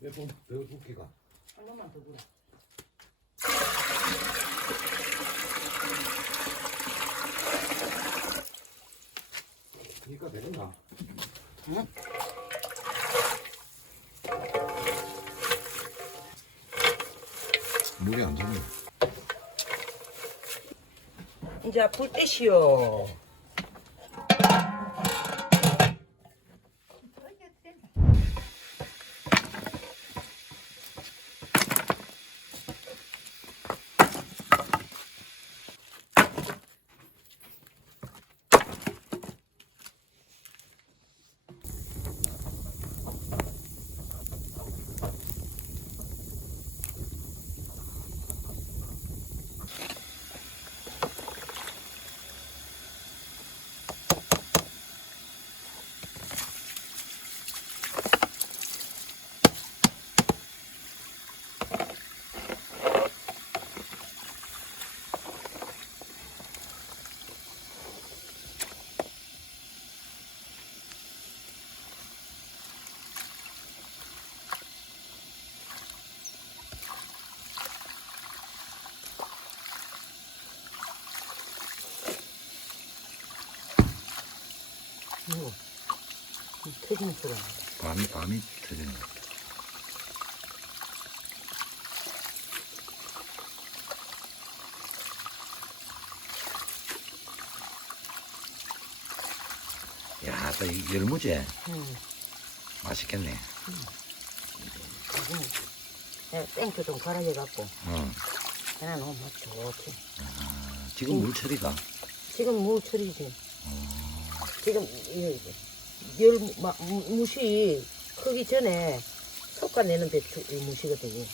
몇번 붓기가 한 번만 더 불어. 그러니까 되겠나? 응? 물이 안 졌네. 이제 불 떼시오. 이거 터지는 소리 안 나. 밤이 터지는 것 같아. 야, 또 이 열무지? 응. 맛있겠네. 내가 땡초 좀 갈아줘갖고 응. 해놔 놓으면 맛 좋지. 아, 지금 물처리가? 지금 물처리지. 지금 이제 무시 크기 전에 솎아내는 배추 무시거든요.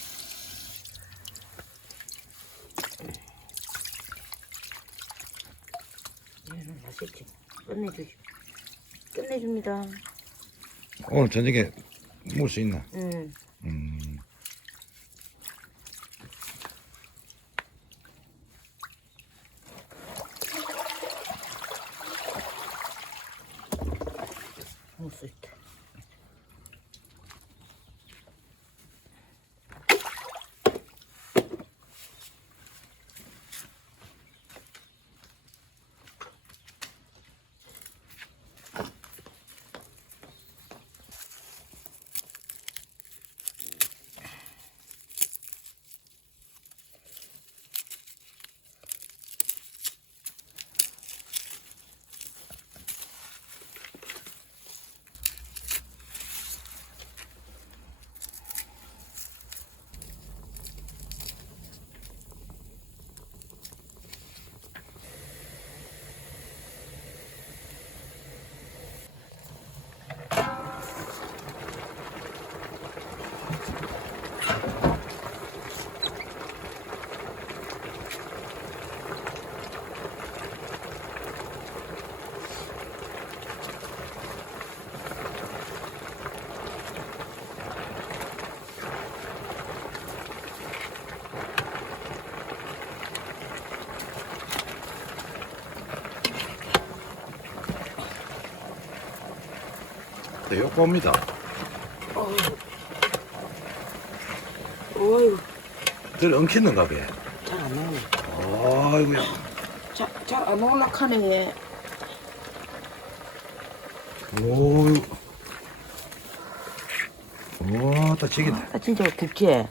얘는 맛있지. 끝내주지. 끝내줍니다. 오늘 저녁에 먹을 수 있나? 응. 먹을 수 있다. 대역봅니다. 어이구, 들 엉키는가 봐. 잘 안 나오네. 아이고야. 잘 안 올라가네. 오유. 와, 또 지긴다. 아, 진짜 굵지? 와,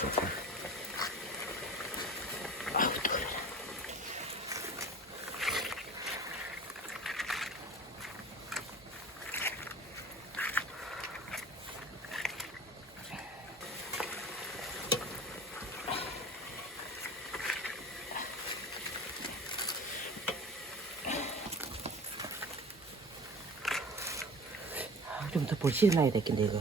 좋다. 아우, 뜨거워라. 좀 더 벌시해놔야 되겠네, 이거.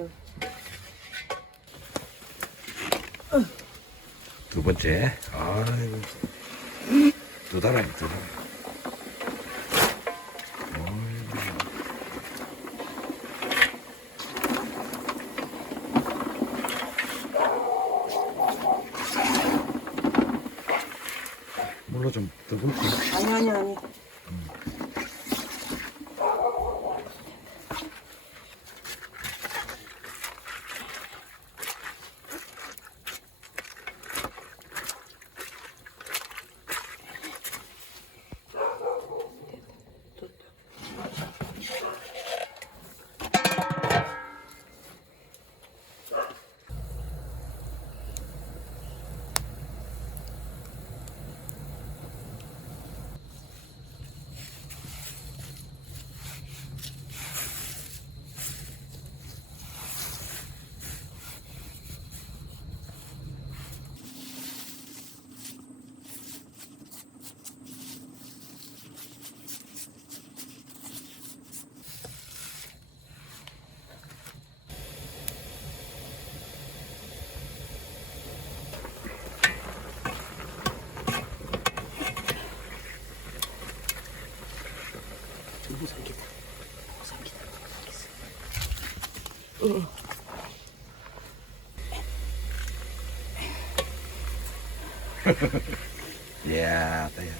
그. 두 번째. 아이고. 두 다람이 두 다람. 물로 좀 더 굵게. 아니. 무상기다. 이야, 따야.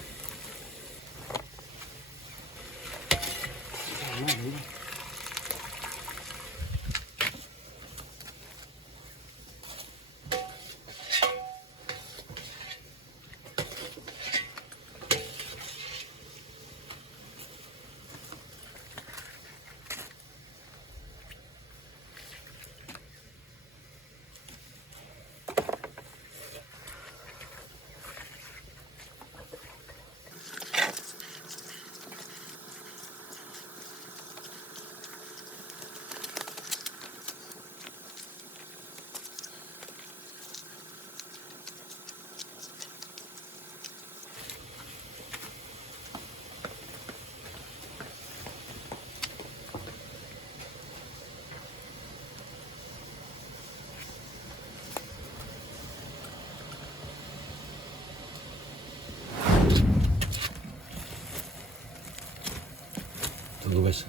누구겠어?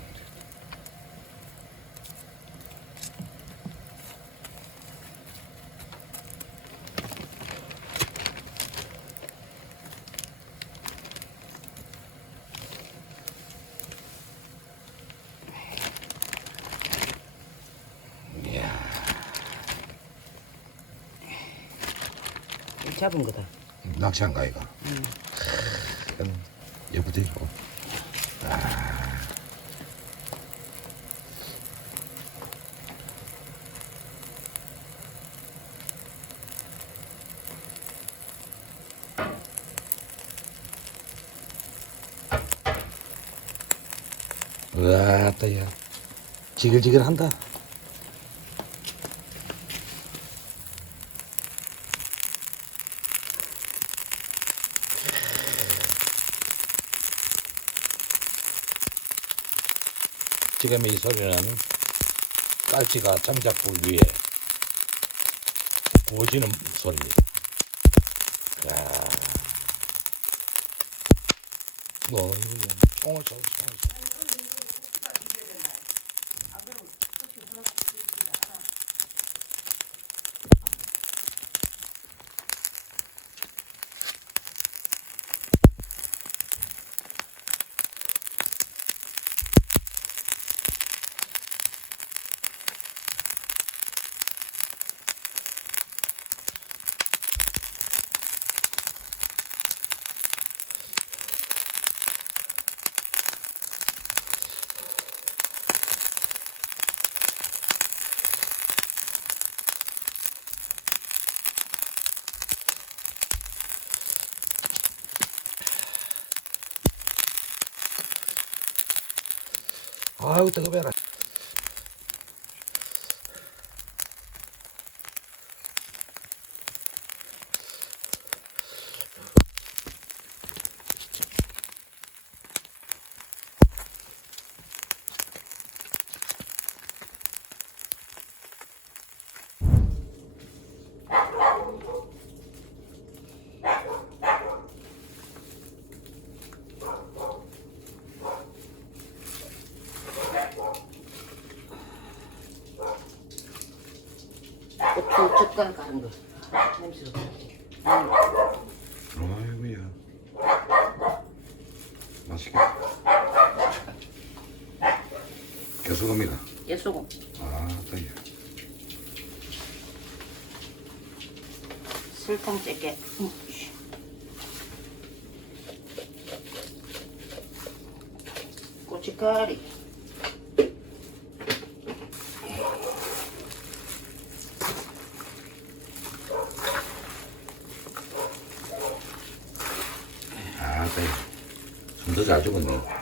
잡은 거다. 낚시한 가 이거. 예쁘대 있고. 으아, 따야. 지글지글한다. 지금 이 소리는 깔치가 장작불 위에 구워지는 소리입니다. 야, 이거 총을 쏘. 아이고 뜨거워라. 젓가락 가는 거. 냄새 좋다. 아이고야. 맛있겠다. 개소금이다. 깨소금. 아, 따야. 설탕 째게. 고춧가루. 아, 따야. 손도 잘 죽었네.